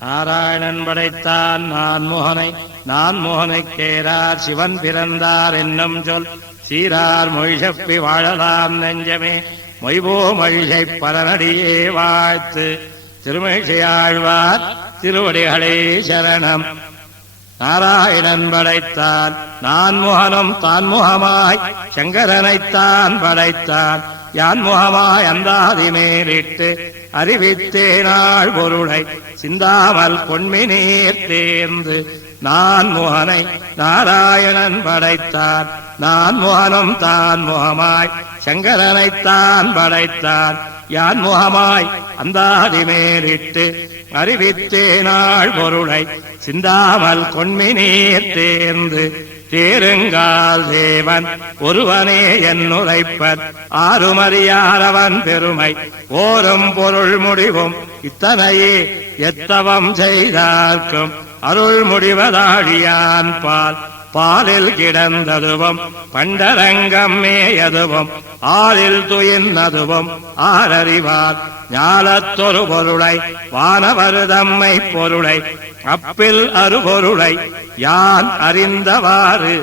நாராயணன் படைத்தான் நான் மோகனை கேரார் சிவன் பிறந்தார் என்னும் சொல் சீரார் மொழிசப்பி வாழலாம் நெஞ்சமே மொய்போ மொழிசை பரநடியே வாழ்த்து. திருமிசையாழ்வார் திருவடிகளே சரணம். நாராயணன் படைத்தான் நான் முகனும் தான் முகமாய் சங்கரனைத்தான் படைத்தான் யான் முகமாய் அந்தாதி மேலிட்டு அறிவித்தேனாள் பொருளை சிந்தாமல் பொன்மினீர் தேர்ந்து. நான் முகனை நாராயணன் படைத்தான் நான் முகனும் தான் முகமாய் சங்கரனைத்தான் படைத்தான் யான் முகமாய் அந்தாதி மேலிட்டு அறிவித்தேனாள் பொருளை சிந்தாமல் கொன்மினீர் தேர்ந்து. தேருங்கால் தேவன் ஒருவனே என்னுரைப்பர் ஆறுமறியாரவன் பெருமை ஓரும் பொருள் முடிவும் இத்தனையே எத்தவம் செய்தார்க்கும் அருள் முடிவதாழியான் பாலில் கிடந்ததுவும் பண்டரங்கம் மேயதுவும் ஆளில் துயின்னதுவும் ஆரறிவார் ஞாலத்தொரு பொருளை வானவருதம்மை பொருளை அப்பில் அருபொருளை யான் அறிந்தவாறு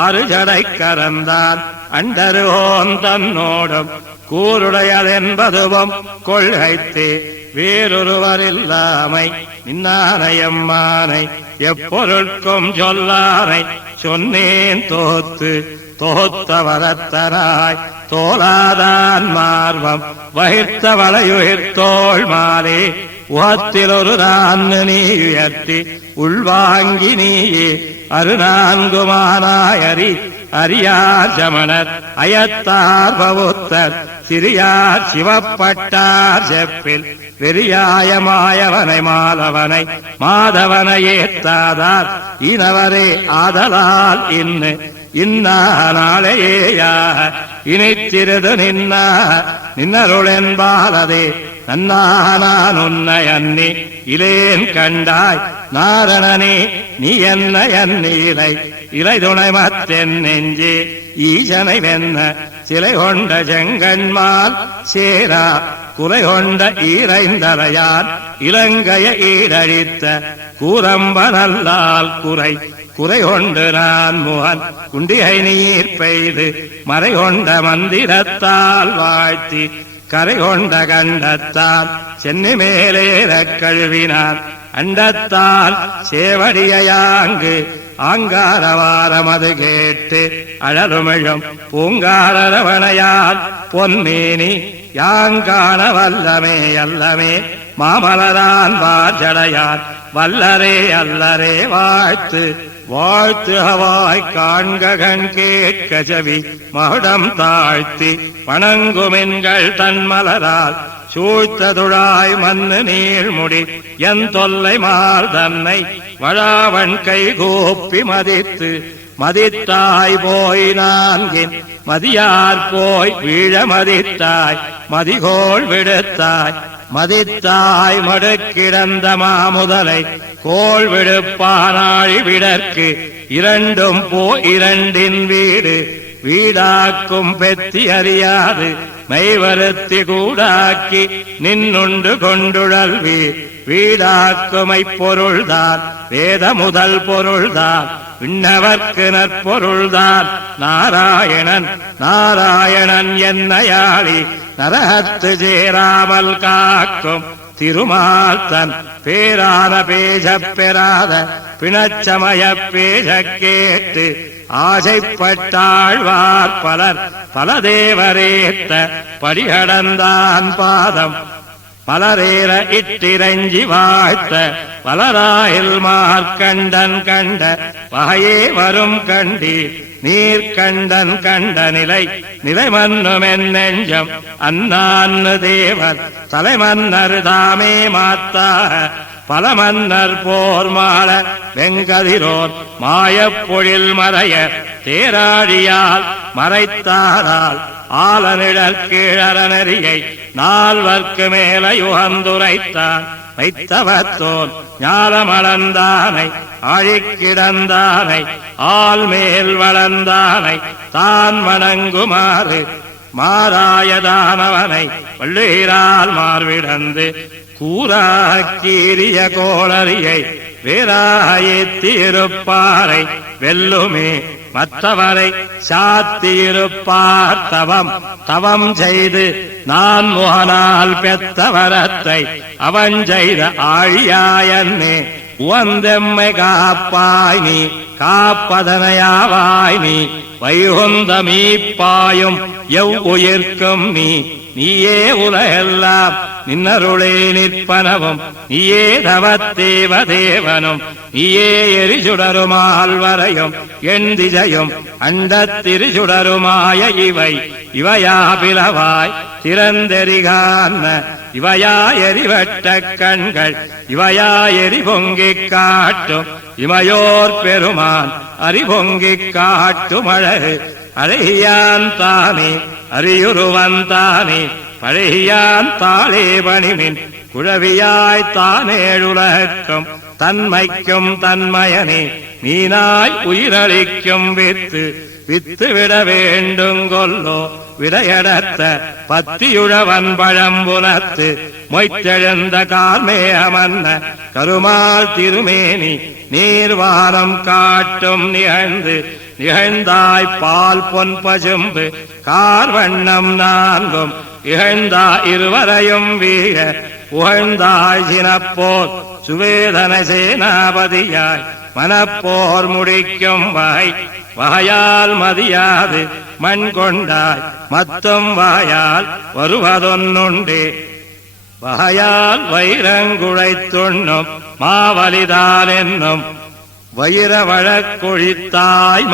ஆறு ஜடை கரந்தான் அண்டருவோன் தன்னோடும் கூருடையதென்பதுவும் கொள்கைத்தே வேறொருவரில்லாமை நின்னானையம்மானை எப்பொருட்கும் சொல்லானை சொன்னேன் தோத்த வரத்தனாய் தோலாதான் மார்வம் வகிர்த்த வளையுயிர்த்தோள் மாலே உகத்தில் ஒரு நான் நீ உயர்த்தி உள்வாங்கி நீயே அருநான்குமானாய் அறியார் ஜமனர் அயத்தார் பவுத்தர் சிறியார் சிவப்பட்டார் செப்பில் பெரியாய மாயவனை மாதவனை மாதவனை ஏத்தாதார் இனவரே ஆதலால் இன்னாளையேயாக இனித்திருது நின்னருளென்பாலதே நன்னானான் உன்னை அன்னி இலேன் கண்டாய் நாரணனே நீ என்ன எண்ணீரை இலை துணை மத்தென் நெஞ்சே ஈசனை வென்ன சிலை கொண்ட செங்கண்மால் சேரா குலை கொண்ட ஈரைந்தலையான் இலங்கைய ஈரழித்த கூரம்ப நல்லால் குறை கொண்டு நான் முகன் குண்டிகை நீர் பெய்து மறை கொண்ட மந்திரத்தால் வாழ்த்தி கரை கொண்ட கண்டத்தால் சென்னி மேலேறக் கழுவினான் அண்டத்தால் சேவடியாங்கு ஆங்காரவாரமது கேட்டு அழலுமிழும் பூங்காரவனையால் பொன்மேனி யாங்காண வல்லமே அல்லமே மாமலரான் வார்ஜடையான் வல்லரே அல்லரே வாழ்த்து ஹவாய் காண்க கண் கேட்க செவி மகுடம் தாழ்த்தி வணங்குமென்கள் தன்மலரால் சூழ்த்ததுழாய் மண்ணு நீழ்முடி என் தொல்லை மால் தன்னை வழாவன் கை கூப்பி மதித்தாய் போய் நான்கின் மதியார் போய் வீழ மதித்தாய் மதிகோள் விடுத்தாய் மதித்தாய் மடுக்கிடந்த மாமுதலை கோள் விடுப்பானாழி விடற்கு இரண்டும் இரண்டின் வீடாக்கும் பெத்தி அறியாது மெய்வருத்தி கூடாக்கி நின்னுண்டு கொண்டுழல் வீடாக்குமை பொருள்தான் வேத முதல் பொருள்தான் விண்ணவர்க்கு நற்பொருள்தான் நாராயணன் என்னையாளி நரகத்து சேராமல் காக்கும் திருமால் தன் பேரான பேசப் பெறாத பிணச்சமய பேச கேட்டு ஆசைப்பட்டாழ்வார் பல தேவரேத்த படிகடந்தான் பாதம் பலரேற இட்டிரஞ்சி வாழ்த்த பலராயில் மார்க்கண்டன் கண்ட வகையே வரும் கண்டி நீர்கண்டன் கண்ட நிலை மன்னுமென் நெஞ்சம் அன்னான்னு தேவர் தலைமன்னர் தாமே மாத்தாக பல மன்னர் போர் மாள வெங்கதிரோர் மாயப்பொழில் மறைய தேராடியால் மறைத்தாரால் ஆலனிழற் கீழறநெறியை நால்வர்க்கு மேல யுகந்துரைத்தான் வைத்தவத்தோன் ஞாலமளந்தானை ஆழிக்கிடந்தானை ஆள் மேல் வளர்ந்தானை தான் வணங்குமாறு மாறாயதானவனை வள்ளுகிறால் மார்விடந்து கூறாக்கீரிய கோளரியை வேறாயேத்தியிருப்பாரை வெல்லுமே மற்றவரை சாத்தியிருப்பார் தவம் செய்து நான் முகனால் பெத்த வரத்தை அவன் செய்த ஆழியாயன்னே உவந்தெம்மை காப்பாய் நீ காப்பதனையாவாய் நீ வைகுந்த மீப்பாயும் எவ்வுயிர்க்கும் நீயே உலகெல்லாம் நின்னருளே நிற்பனவும் நீயே தவத்தேவ தேவனும் நீயே எரிசுடருமால்வரையும் என் திசையும் அண்டத்திரிசுடருமாய இவையா பிளவாய் திறந்தெறிகான்ன இவையா எரிவட்ட கண்கள் இவையா எரிபொங்கிக் காட்டும் இமையோர் பெருமான் அறிபொங்கிக் காட்டும் அழகு அழகியான் தானே அரியுருவன் தானே பழகியான் தாளே பணிமின் குழவியாய் தானேழுலகக்கும் தன்மைக்கும் தன்மயனே நீனாய் உயிரளிக்கும் வித்து விட வேண்டுங்கொல்லோ விடையடத்த பத்தியுழவன் பழம்புலத்து மொய்த்தெழுந்த கார்மேகமன்ன கருமால் திருமேனி நீர்வானம் காட்டும் நிகழ்ந்தாய் பால் பொன் பசும்பு கார்வண்ணம் நான்கும் இகழ்ந்தா இருவரையும் வீழ உகழ்ந்தாய் சினப்போர் சுவேதன சேனாபதியாய் மனப்போர் முடிக்கும் வகையால் மதியாது மண் கொண்டாய் மத்தும் வாயால் வருவதொன்னுண்டே வகையால் வைரங்குழைத்துண்ணும் மாவலிதான் என்னும் வைர வழக்கொழித்தாய்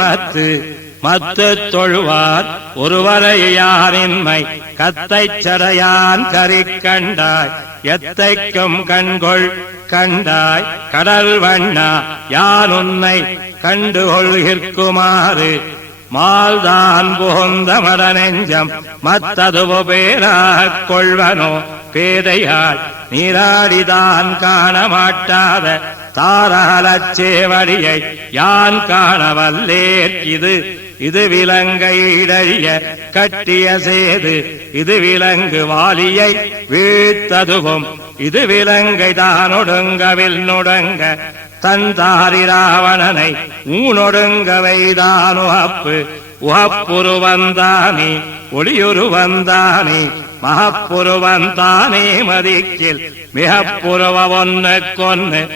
மத்து தொழுவார் ஒருவரையானின்மை கத்தைச் சடையான் கரி கண்டாய் எத்தைக்கும் கண்கொள் கண்டாய் கடல் வண்ணா யான் உன்னை கண்டுகொள்கிற்குமாறு மால்தான் புகுந்த மட நெஞ்சம் மத்ததுவோ பேராக் கொள்வனோ பேதையாள் நீராடிதான் காண மாட்டாத தாரலச்சேவடியை யான் காணவல்லேர் இது விலங்கை இடழிய கட்டிய சேது இது விலங்கு வாலியை வீழ்த்ததுவும் இது விலங்கை தானொடுங்கவில் நொடுங்க தந்தாரி ராவணனை ஊனொடுங்க வைதான் உகப்புருவந்தானே ஒளியுருவந்தானே மகப்புருவந்தானே மதிக்கில் மிகப்புருவ ஒன்னு கொன்னு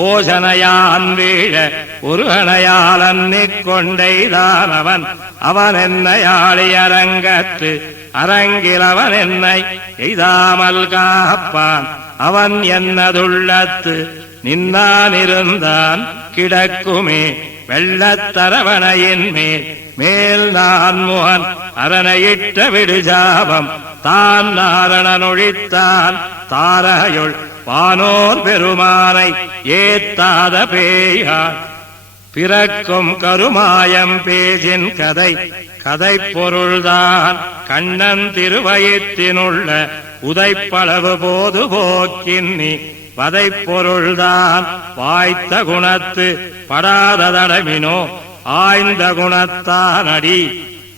ஓசனையான் வீழ ஒருகனையால் அன்னிக் கொண்டைதான் அவன் என்னையாளி அரங்கத்து அரங்கில் அவன் என்னை எய்தாமல் காப்பான் அவன் என்னதுள்ளத்து நின்னான் இருந்தான் கிடக்குமே வெள்ளத்தரவணையின் மேல் நான் முகன் அரணையிட்ட விடுஜாபம் தான் நாரணனொழித்தான் தாரையுள் வானோர் பெருமானை ஏத்தாத பேயான் பிறக்கும் கருமாயம் பேஜின் கதை பொருள்தான் கண்ணன் திருவயிற்றினுள்ள உதைப்பளவு போது போக்கின்னி வதை பொருள்தான் வாய்த்த குணத்து படாத தடமினோ ஆய்ந்த குணத்தான்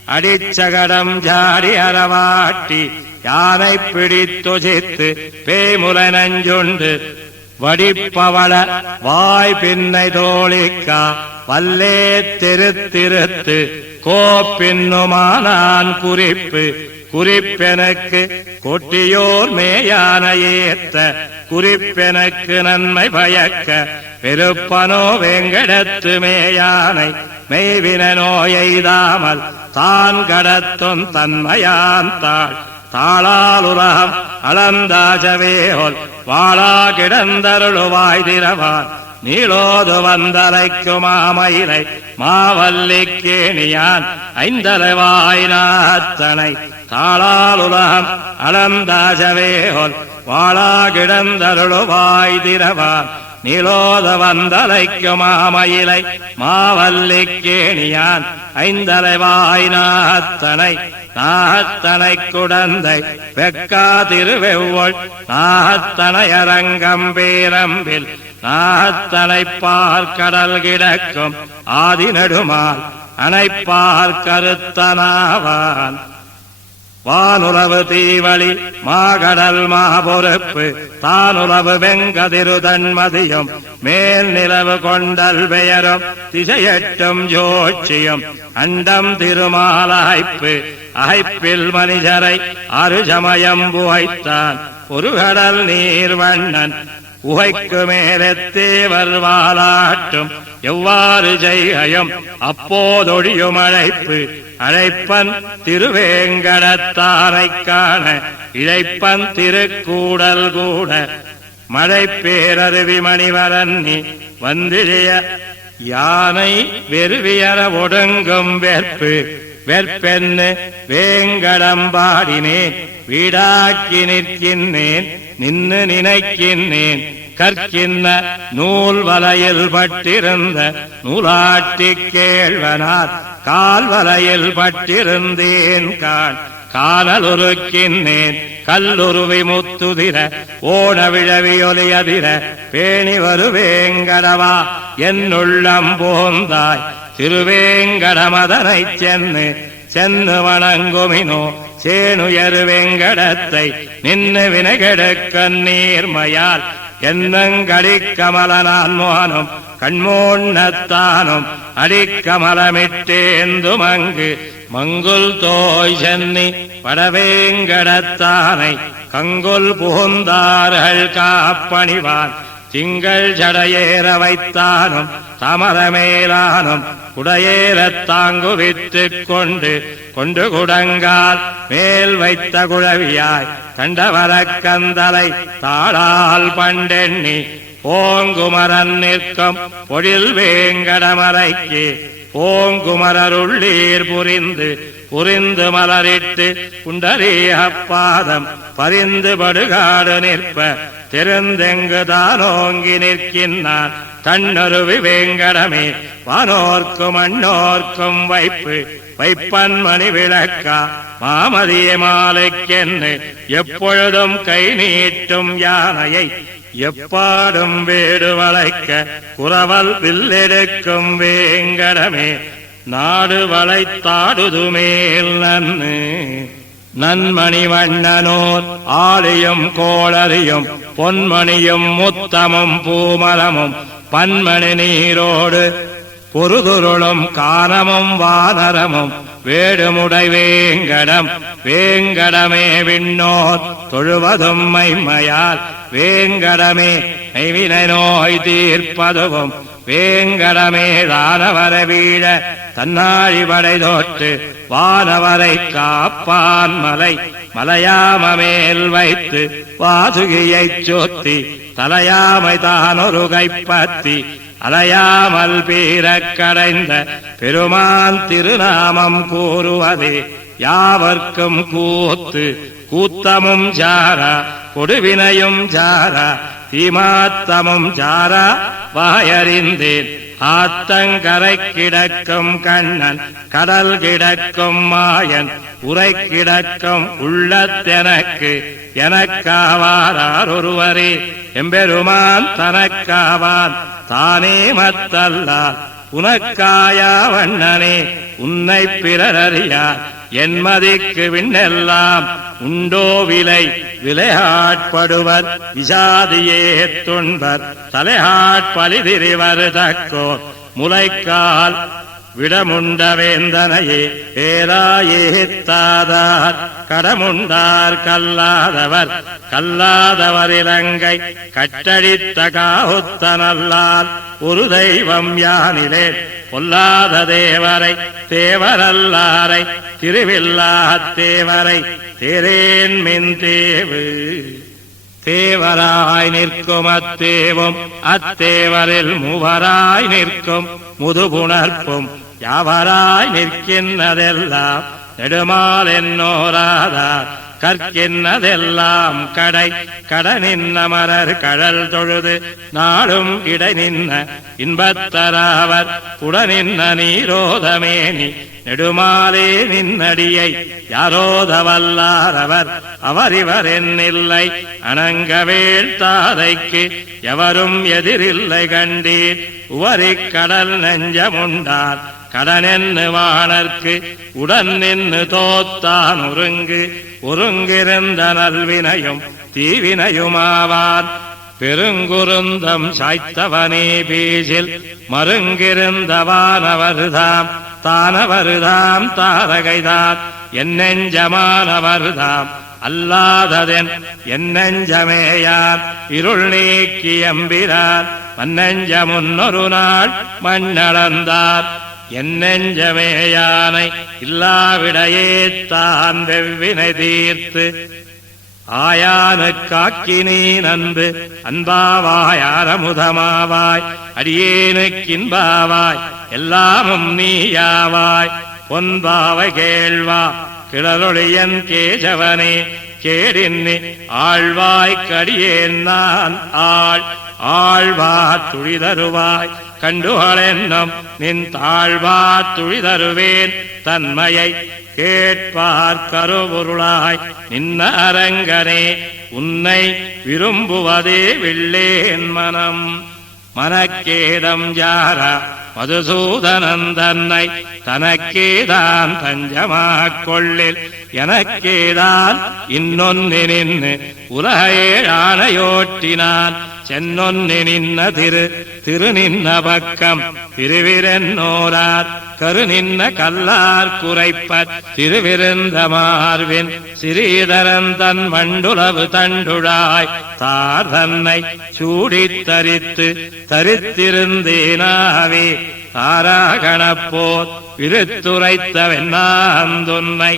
அடிச்சகடம் ஜாடி அறவாட்டி யானை பிடித்தொசித்து பேமுல நஞ்சுண்டு வடிப்பவள வாய் பின்னை தோழிக்கா வல்லே திருத்திருத்து கோப்பின்னுமானான் குறிப்பெனக்கு கொட்டியோர் மேயான ஏத்த குறிப்பெனக்கு நன்மை பயக்க பெருப்பனோ வெங்கடத்து மேயானை மெய்வின நோயெய்தாமல் தான் கடத்தும் தன்மையான் தாளாலுலகம் அளந்தாஜவேகொல் வாழா கிடந்தருளுவாய் திரவான் நீளோது வந்தலைக்குமாமயிலை மாவல்லிக்கேணியான் ஐந்தலைவாயினாத்தனை தாளாலுலகம் அளந்தாஜவேகொல் வாழா கிடந்தருளுவாய் திரவான் நீலோத வந்தலைக்குமாமயிலை மாவல்லிக்கேணியான் ஐந்தலைவாய் நாத்தனை குடந்தை வெக்கா திருவெவ்வொள் நாத்தனையரங்கம் பேரம்பில் நாத்தனைப்பார் கடல் கிடக்கும் ஆதி நெடுமால் அணைப்பார் கருத்தனாவான் வானுறவு தீவழி மாகடல் மாபொறுப்பு தானுறவு வெங்கதிரு தன்மதியும் மேல் நிலவு கொண்டல் பெயரும் திசையெட்டும் ஜோட்சியும் அண்டம் திருமாலாய்ப்பு அகைப்பில் மனிதரை அருசமயம் புகைத்தான் ஒரு கடல் நீர் வண்ணன் உகைக்கு மேலத்தேவர் வாலாட்டும் எவ்வாறு செய்கையும் அப்போதொழியும் அழைப்பு அழைப்பன் திருவேங்கடத்தானைக் காண இழைப்பன் திருக்கூடல் கூட மழை பேரருவி மணிவரன்னி வந்திழைய யானை வெறுவியர ஒடுங்கும் வெற்பு வெற்பென்னு வேங்கடம்பாடினேன் வீடாக்கி நிற்கின்றேன் நின்னு நினைக்கின்றேன் கற்கின்ற நூல் வலையில் பட்டிருந்த நூலாட்டி கேழ்வனார் கால் வலையில் பட்டிருந்தேன் காணல் உருக்கின்றேன் கல்லுருவி முத்துதிர ஓண விழவி ஒலியதிர பேணி வருவேங்கடவா என்னுள்ளம் போந்தாய் திருவேங்கடமதனைச் சென்னு வணங்குமினோ சேனுயரு வெங்கடத்தை நின்னு வினகெடுக்க நீர்மையால் என்னங்கடிக்கமலனான் மோனும் கண்மோண்ணத்தானும் அடிக்கமலமிட்டேந்தும் அங்கு மங்குல் தோய் சென்னி வடவேங்கடத்தானை கங்குல் புகுந்தார்கள் காப்பணிவான் திங்கள் ஜடையேற வைத்தானும் தமரமேலானும் குடையேறத் தாங்குவித்துக் கொண்டு குடங்கால் மேல் வைத்த குழவியாய் கண்டவரக் கந்தலை தாளால் பண்டெண்ணி போங்குமரன் நிற்கும் பொழில் வேங்கடமலைக்கு போங்குமரருள்ளீர் புரிந்து மலரிட்டு குண்டரீகப்பாதம் பரிந்து படுகாடு நிற்ப திருந்தெங்கு தானோங்கி நிற்கின்றான் தன்னருவி வேங்கடமே வானோர்க்கும் அண்ணோர்க்கும் வைப்பன் மணி விளக்கா மாமதிய மாலைக்கென்று எப்பொழுதும் கை நீட்டும் யானையை எப்பாடும் வேடு வளைக்க குறவல் வில்லெடுக்கும் வேங்கடமே நாடு வளைத்தாடுதுமேல் நன்மணி வண்ணனோர் ஆழியும் கோளறியும் பொன்மணியும் முத்தமும் பூமலமும் பன்மணி நீரோடு பொருதுருளும் கானமும் வானரமும் வேடுமுடை வேங்கடமே விண்ணோர் தொழுவதும் மைமையால் வேங்கடமே மெய்வினை நோய் தீர்ப்பதுவும் வேங்கடமே தானவர வீழ தன்னாழி படை தோற்று வானவரை காப்பான் மலையாமேல் வைத்து வாசுகியைச் சோத்தி தலையாமை தானொரு கைப்பத்தி அலையாமல் பீரக் கடைந்த பெருமான் திருநாமம் கூறுவதே யாவர்க்கும் கூத்தமும் ஜாரா கொடுவினையும் ஜாரா தீமாத்தமும் ஜாரா வாயறிந்தேன் ஆத்தங்கரை கிடக்கும் கண்ணன் கடல் கிடக்கும் மாயன் உரை கிடக்கும் எனக்காவாரார் ஒருவரே எம்பெருமான் தனக்காவான் தானே மத்தல்லார் உனக்காயா வண்ணனே உன்னை பிறரறியார் என்மதிக்கு விண்ணெல்லாம் உண்டோ விளையாட்படுவர் விசாதியே துன்பர் தலையாட்பலிதிரிவர் தக்கோர் முளைக்கால் விடமுண்டவேந்தனையே பேராயேத்தாதார் கடமுண்டார் கல்லாதவர் இலங்கை கட்டழித்த காவுத்த நல்லால் ஒரு தெய்வம் யானிலே பொல்லாத தேவரல்லாரை திருவில்லாத் தேவரை தேரேன் மின் தேவராய் நிற்கும் அத்தேவும் அத்தேவரில் மூவராய் நிற்கும் முதுபுணர்ப்பும் யாவராய் நிற்கின்றதெல்லாம் நெடுமால் என்னோராதார் கற்கின்றதெல்லாம் கடனின்ன மலர் கடல் தொழுது நாடும் இடை நின்ன இன்பத்தராவர் உடனின்ன நீரோதமேனி நெடுமாலே நின்னடியை யாரோதவல்லாரவர் அவரிவர் என்னில்லை அணங்கவேழ்த்தாதைக்கு எவரும் எதிரில்லை கண்டீர் உவரிக் கடல் நெஞ்சமுண்டார் கடனென்னு வாணர்க்கு உடன் நின்று தோத்தான் ஒருங்கிருந்த நல்வினையும் தீவினையுமாவான் பெருங்குருந்தம் சாய்த்தவனே பேசில் மருங்கிருந்த வானவருதாம் தானவருதாம் தாரகைதான் என் நெஞ்சமானவருதாம் அல்லாததென் என் நெஞ்சமேயான் இருள் நீக்கி எம்பிரான் மன்னெஞ்ச முன்னொரு நாள் மண்ணளந்தார் என் நெஞ்சமேயானை இல்லாவிடையே தான் வெவ்வினை தீர்த்து ஆயானுக்காக்கி நீ நன்பு அன்பாவாய் ஆரமுதமாவாய் அடியேனுக்கின்பாவாய் எல்லாமும் நீயாவாய் பொன்பாவை கேள்வா கிளரொளியன் கேசவனே கேடின்னி ஆழ்வாய்க்கடியேன் நான் ஆழ்வா துழிதருவாய் கண்டுகளென்னும் நின் தாழ்வா துழிதருவேன் தன்மையை கேட்பார் கருபொருளாய் நின்ன அரங்கனே உன்னை விரும்புவதே வில்லேன் மனம் மனக்கேதம் ஜாரா மதுசூதனன் தன்னை தனக்கேதான் தஞ்சமாக் கொள்ளில் எனக்கேதான் இன்னொன்னு நின்று உலகேழானையோட்டினான் சென்னொன்னு நின்ன திரு நின்ன பக்கம் திருவிரன்னோரார் கரு நின்ன கல்லார் குறைப்பர் திருவிருந்த மார்பின் சிறீதரன் தன் வண்டுளவு தண்டுழாய் தார் தன்னை சூடித் தரித்திருந்தேனாவே தாராகணப்போர் விருத்துரைத்தவென்னாந்துன்னை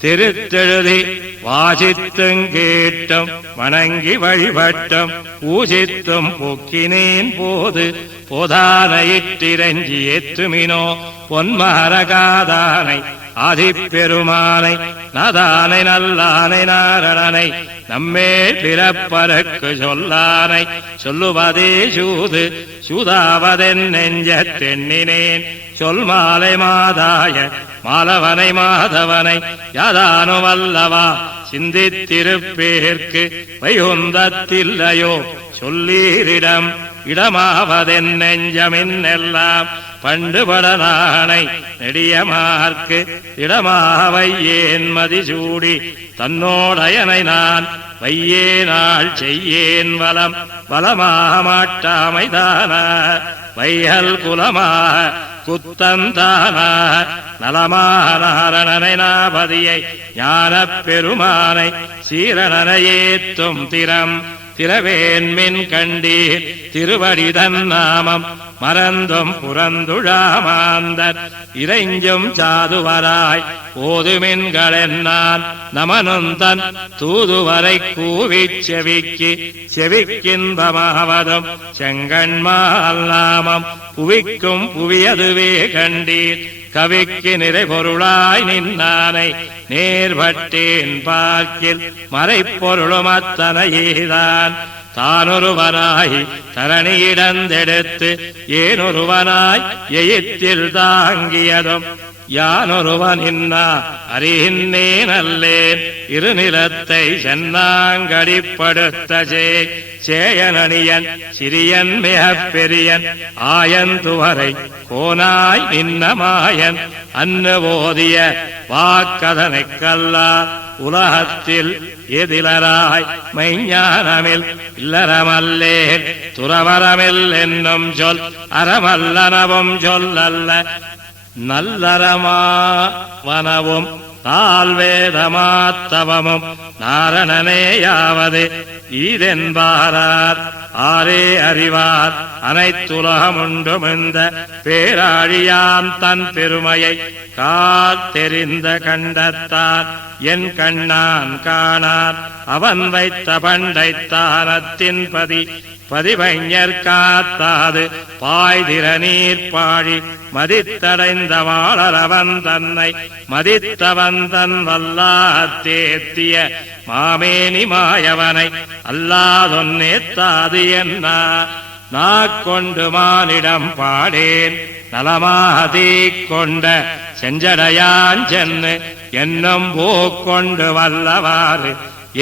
திருத்தெழுதி வாசித்தும் கேட்டும் வணங்கி வழிபட்டும் பூஜித்தும் போக்கினேன் போது போதானையிட்டிரஞ்சி ஏத்துமினோ பொன்மரகாதானை ஆதிப்பெருமானை நதானை நல்லானை நாரணனை நம்மே பிறப்பருக்கு சொல்லானை சொல்லுவதே சூதாவதென் நெஞ்ச தென்னினேன் சொல் மாலை மாதாய மாலவனை மாதவனை யாதானு வல்லவா சிந்தித்திருப்பேற்கு வைகுந்தத்தில்லையோ சொல்லீரிடம் இடமாவதென் நெஞ்சமின்னெல்லாம் பண்டுபடனானை நெடியமார்க்கு இடமாவையேன் மதிசூடி தன்னோடையனை நான் வையேனாள் செய்யேன் வலமாக மாட்டாமைதான வைகல் குலமாக குத்தந்தானாக நலமாக நாரணனை நாபதியை ஞானப் பெருமானை சீரணனையேத்தும் திரவேன்மின் கண்டீர் திருவடிதன் நாமம் மறந்தும் புறந்துழாமாந்தர் இறைஞ்சும் சாதுவராய் ஓதுமின்களென்னான் நமனுந்தன் தூதுவரை கூவிச் செவிக்கின்பமாவதும் செங்கண்மால் நாமம் புவிக்கும் புவியதுவே கண்டீர் கவிக்கு நிறைபொருளாய் நின்னானை நேர்பட்டேன் பார்க்கில் மறைப்பொருளும் அத்தனையேதான் தானொருவனாய் தரணியிடந்தெடுத்து ஏனொருவனாய் எயித்தில் தாங்கியதும் யானொருவனின்னா அறிகின்றேன் அல்லேன் இருநிலத்தை சென்னாங்கடிப்படுத்த சேயனணியன் சிறியன் மிகப் பெரியன் ஆயந்துவரை கோனாய் நின்னமாயன் அன்னு ஓதிய வாக்கதனைக் கல்லா உலகத்தில் எதிலராய் மைஞானமில் இல்லறமல்லேன் துறவரமில் என்னும் சொல் அறமல்லனவும் சொல்லல்ல நல்லறமாவனவும் தாழ்வேதமாத்தவமும் நாரணனேயாவது ஈதென்பாரார் ஆரே அறிவார் அனைத்துலகமுண்டும் இந்த பேராழியான் தன் பெருமையை காத்தெறிந்த கண்டத்தான் என் கண்ணான் காணான் அவன் வைத்த பண்டைத்தானத்தின் பதிவைஞர் காத்தாது பாய்திர நீர் பாழி மதித்தடைந்த வாழறவன் தன்னை மதித்தவன் தன் வல்லாத்தேத்திய மாமேனி மாயவனை அல்லாதொன்னேத்தாது என்ன நாக்கொண்டு மானிடம் பாடேன் நலமாதி கொண்ட செஞ்சடையான் சென்னு என்னும் போக்கொண்டு வல்லவாறு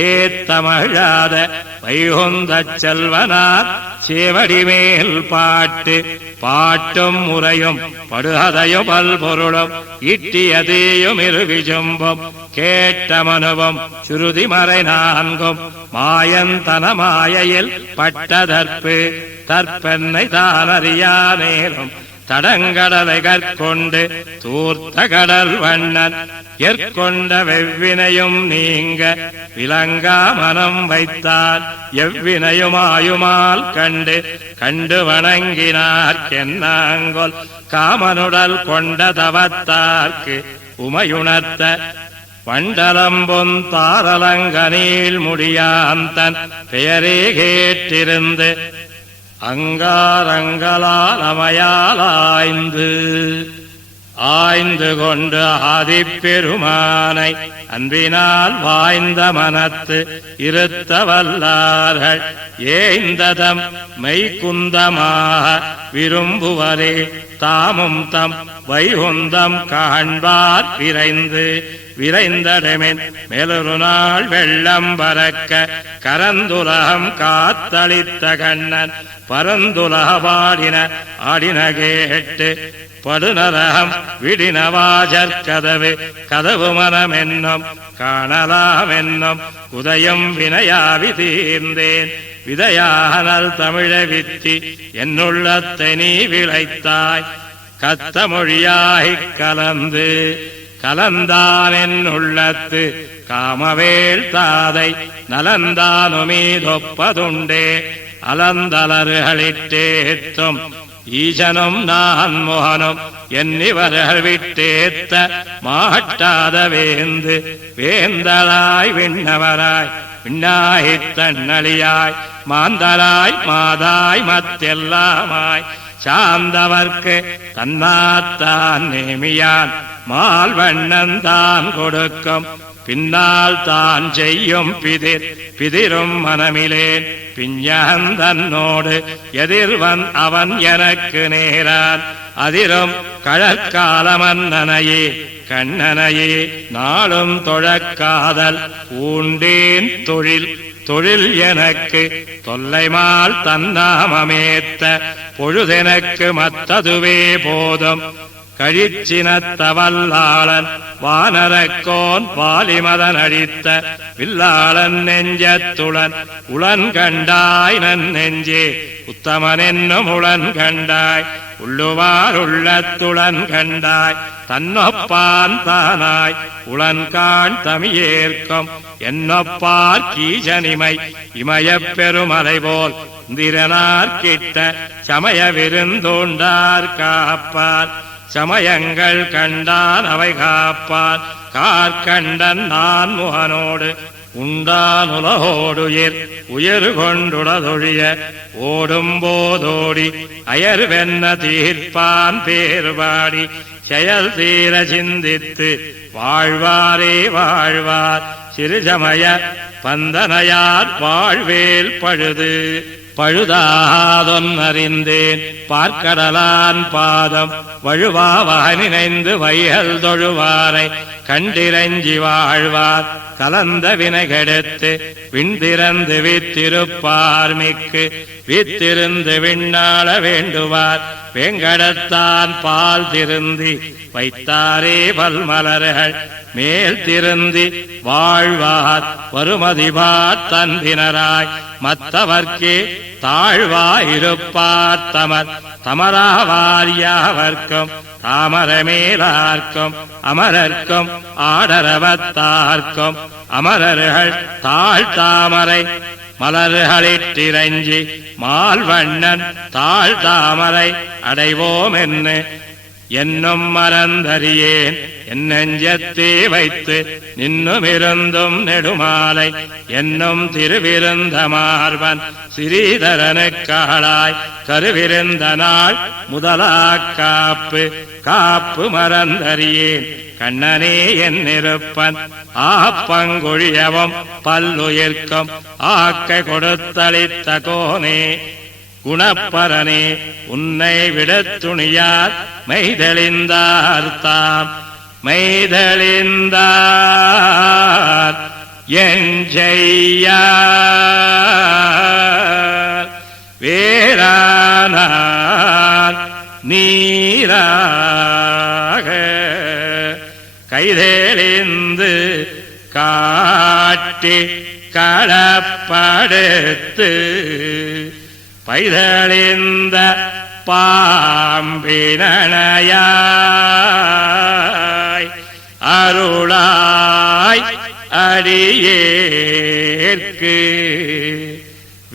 ஏத்தமிழாத வைகுந்தச் செல்வனார் சேவடிமேல் பாட்டு பாட்டும் முறையும் படுகதையும் பல்பொருளும் இட்டியதேயும் இருவிஜும்பும் கேட்ட மனுவும் சுருதி மறை நான்கும் மாயந்தன மாயையில் பட்டதற்பு தற்பெண்ணை தானறியா நேரும் தடங்கடலை கற்கொண்டு தூர்த்த கடல் வண்ணன் ஏற்கொண்ட வெவ்வினையும் நீங்க விளங்கா மனம் வைத்தார் எவ்வினையுமாயுமால் கண்டு கண்டு வணங்கினார்க்கென்னாங்கொல் காமனுடல் கொண்ட தவத்தார்க்கு உமையுணர்த்த வண்டலம்பொன் தாரலங்கனீள் முடியாந்தன் பெயரே கேட்டிருந்து அங்காரங்களால் அமையாலாய்ந்து ஆய்ந்து கொண்டு ஆதிப்பெருமானை அன்பினால் வாய்ந்த மனத்து இருத்த வல்லார்கள் ஏய்ந்ததம் மெய்குந்தமாக விரும்புவரே தாமும் தம் வைகுந்தம் காண்பார் விரைந்து விரைந்தடமென் மேலொரு நாள் வெள்ளம் பறக்க கரந்துலகம் காத்தளித்த கண்ணன் பரந்துலக பாடின ஆடின கேட்டு படுநரகம் விடினவாஜர் கதவு கதவு மனம் என்னும் காணலாம் என்னும் உதயம் வினையாவி தீர்ந்தேன் விதையானல் தமிழ வித்தி என்னுள்ளத்தை நீ விளைத்தாய் கத்த மொழியாய்க் கலந்து கலந்தான் என்னுள்ளத்து காமவேள் தாதை நலந்தானுமீதொப்பதுண்டே அலந்தலறுகளிட்டேத்தும் ஈசனும் நான் முகனும் என்னிவர்கள் விட்டேத்த மாட்டாத வேந்து வேந்தலாய் விண்ணவராய் விண்ணாய்த் தன்னழியாய் மாந்தலாய் மாதாய் மத்தெல்லாமாய் சார்ந்தவர்க்கு தன்னாத்தான் நேமியான் மால்வண்ணன் தான் கொடுக்கும் பின்னால் தான் செய்யும் பிதிரும் மனமிலேன் பிஞந்தன்னோடு எதிர்வன் அவன் எனக்கு நேரான் அதிரும் கழற்காலமன்னனையே கண்ணனையே நாளும் தொழக்காதல் பூண்டேன் தொழில் எனக்கு தொல்லைமால் தன்னாமமேத்த பொழுதெனக்கு மத்ததுவே போதும் கழிச்சினத்தவல்லாளன் வானரக்கோன் வாலிமதன் அழித்த வில்லாளன் நெஞ்சத்துளன் உளன் கண்டாய் நன் நெஞ்சே உத்தமன் என்னும் உளன் கண்டாய் உள்ளுவார் உள்ளத்துளன் கண்டாய் தன்னொப்பான் தானாய் உளன் காண் தமியேற்கும் என்னொப்பார் கீஜனிமை இமயப் பெருமலை போல் இந்திரனார் கிட்ட சமய விருந்தோண்டார் காப்பார் சமயங்கள் கண்டான் அவை காப்பான் கார்கண்டன் நான் முகனோடு உண்டான் உலகோடுயிர் உயிர் கொண்டுடதொழிய ஓடும் போதோடி அயர்வென்ன தீர்ப்பான் பேர்பாடி செயல் தீர சிந்தித்து வாழ்வாரே வாழ்வார் சிறுசமய பந்தனையார் வாழ்வேல் பழுது பழுதாதொன்னறிந்தேன் பார்க்கடலான் பாதம் வழுவாவாக நினைந்து வையல் தொழுவாரை கண்டிரஞ்சி வாழ்வார் கலந்த வினை கெடுத்து விண்திறந்து வித்திருப்பார் மிக்கு வித்திருந்து விண்ணாள வேண்டுவார் வெங்கடத்தான் பால் திருந்தி வைத்தாரே பல்மலர்கள் மேல் திருந்தி வாழ்வார் வருமதிபார் தன்பினராய் மத்தவர்க்கே தாழ்வாயிருப்பார் தமர் தமராவார் யாவர்க்கும் தாமரமேலார்க்கும் அமரர்க்கும் ஆடரவத்தார்க்கும் அமரர்கள் தாழ்தாமரை மலர்களிட்டிரஞ்சி மால்வண்ணன் தாழ்தாமரை அடைவோம் என்னும் மறந்தறியேன் என் நெஞ்சத்தே வைத்து நின்னுமிருந்தும் நெடுமாலை என்னும் திருவிருந்த மார்பன் சிறீதரனுக்காளாய் கருவிருந்த நாள் முதலாக் காப்பு மறந்தறியேன் கண்ணனே என் இருப்பன் ஆப்பங்கொழியவும் பல்லுயிர்க்கும் ஆக்கை கொடுத்தளித்த கோனே குணப்பரனே உன்னை விடத் துணியார் மெய்தெளிந்தார் தாம் மெய்தெளிந்தார் என் செய்ய வேறானான் நீராக கைதெளிந்து காட்டி களப்படுத்து பைதளிந்த பாம்பினனையாய் அருளாய் அடியேற்கு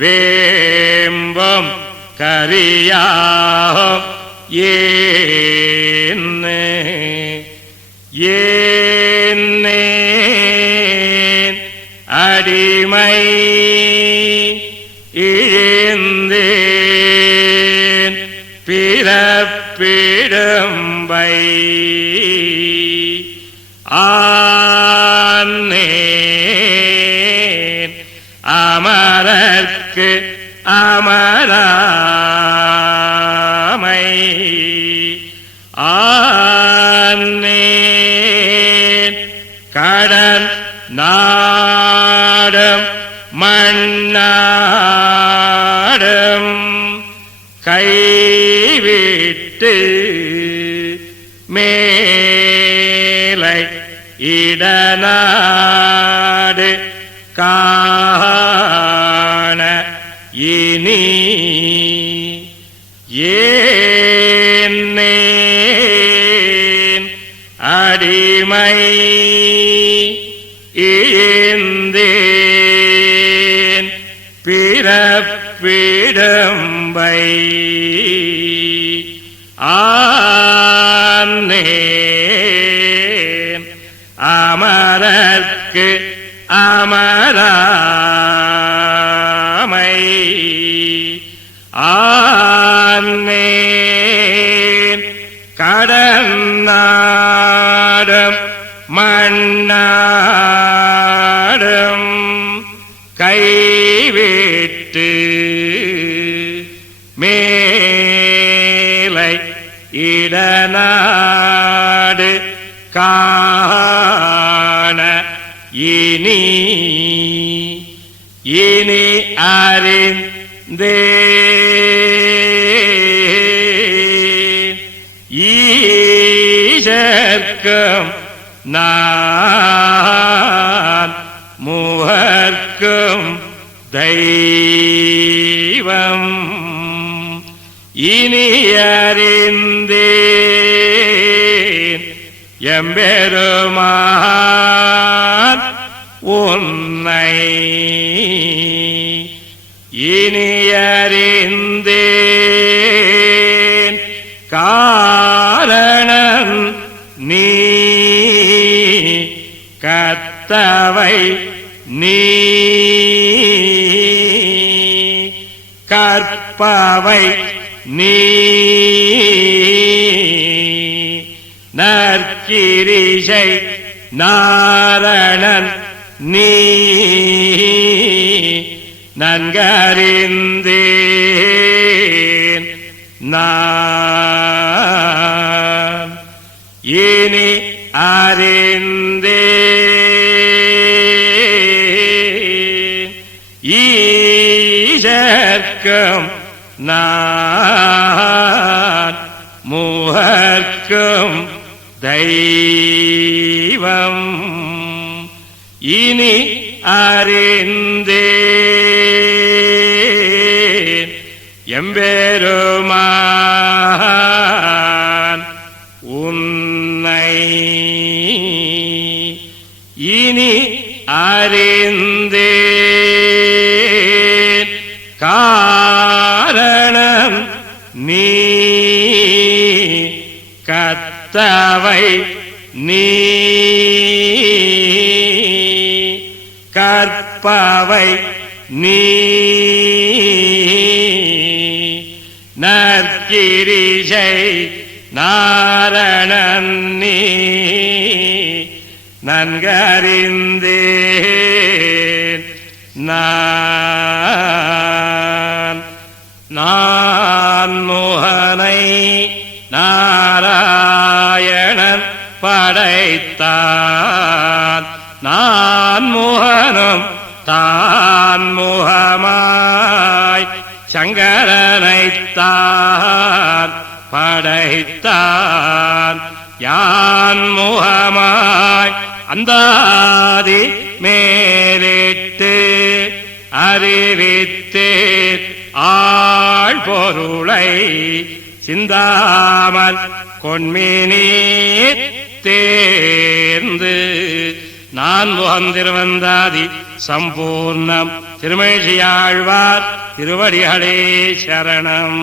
வேம்பம் கரியாகும் ஏன்னேன் அடிமை இழந்தேன் பிறப்பிடும்பை ஆனேன் அமரர்க்கு அமராமை ஆனேன் கடன் நாடும் மண்ணாடும் கைவிட்டு மேலை இடநாடு காண இனி ஏன்னேன் அடிமை இழந்தேன் பிறப்பிடும்பை ஆனேன் அமரர்க்கு அமராமை ஆனேன் கடன் நாடும் மண்ணாடும் கைவிட்டு மேலை இடநாடு காண இனி அறிந்தேன் ஈசர்க்கும் நான் மூவர்க்கும் தெய்வம் இனி அறிந்தேன் எம்பெருமான் உன்னை இனி அறிந்தேன் காரணம் நீ கத்தவை நீ கற்பவை நீ நற்கிரிசை நாரணன் நீ நன்கறிந்தேன் நான் இனி அறிந்தேன் ஈசர்க்கும் நான் மூவர்க்கும் தெய்வம் இனி அறிந்தேன் எம்பெருமான் உன்னை இனி அறிந்தேன் காரணம் நீ கத்தவை நீ கற்பவை நீ நற்கிரிசை நாரணன் நீ நன்கறிந்தேன் நான் மோகனை நாராயணன் படைத்தான் நான் மோகனை தான் முகமாய் சங்கரனைத்தான் படைத்தான் யான் முகமாய் அந்தாதி மேலிட்டு அறிவித்து ஆள் பொருளை சிந்தாமல் கொன்மினீர் தேர்ந்து நான் முகம் திருவந்தாதி சம்பூர்ணம் திருமழியாழ்வார் திருவடிகளே சரணம்.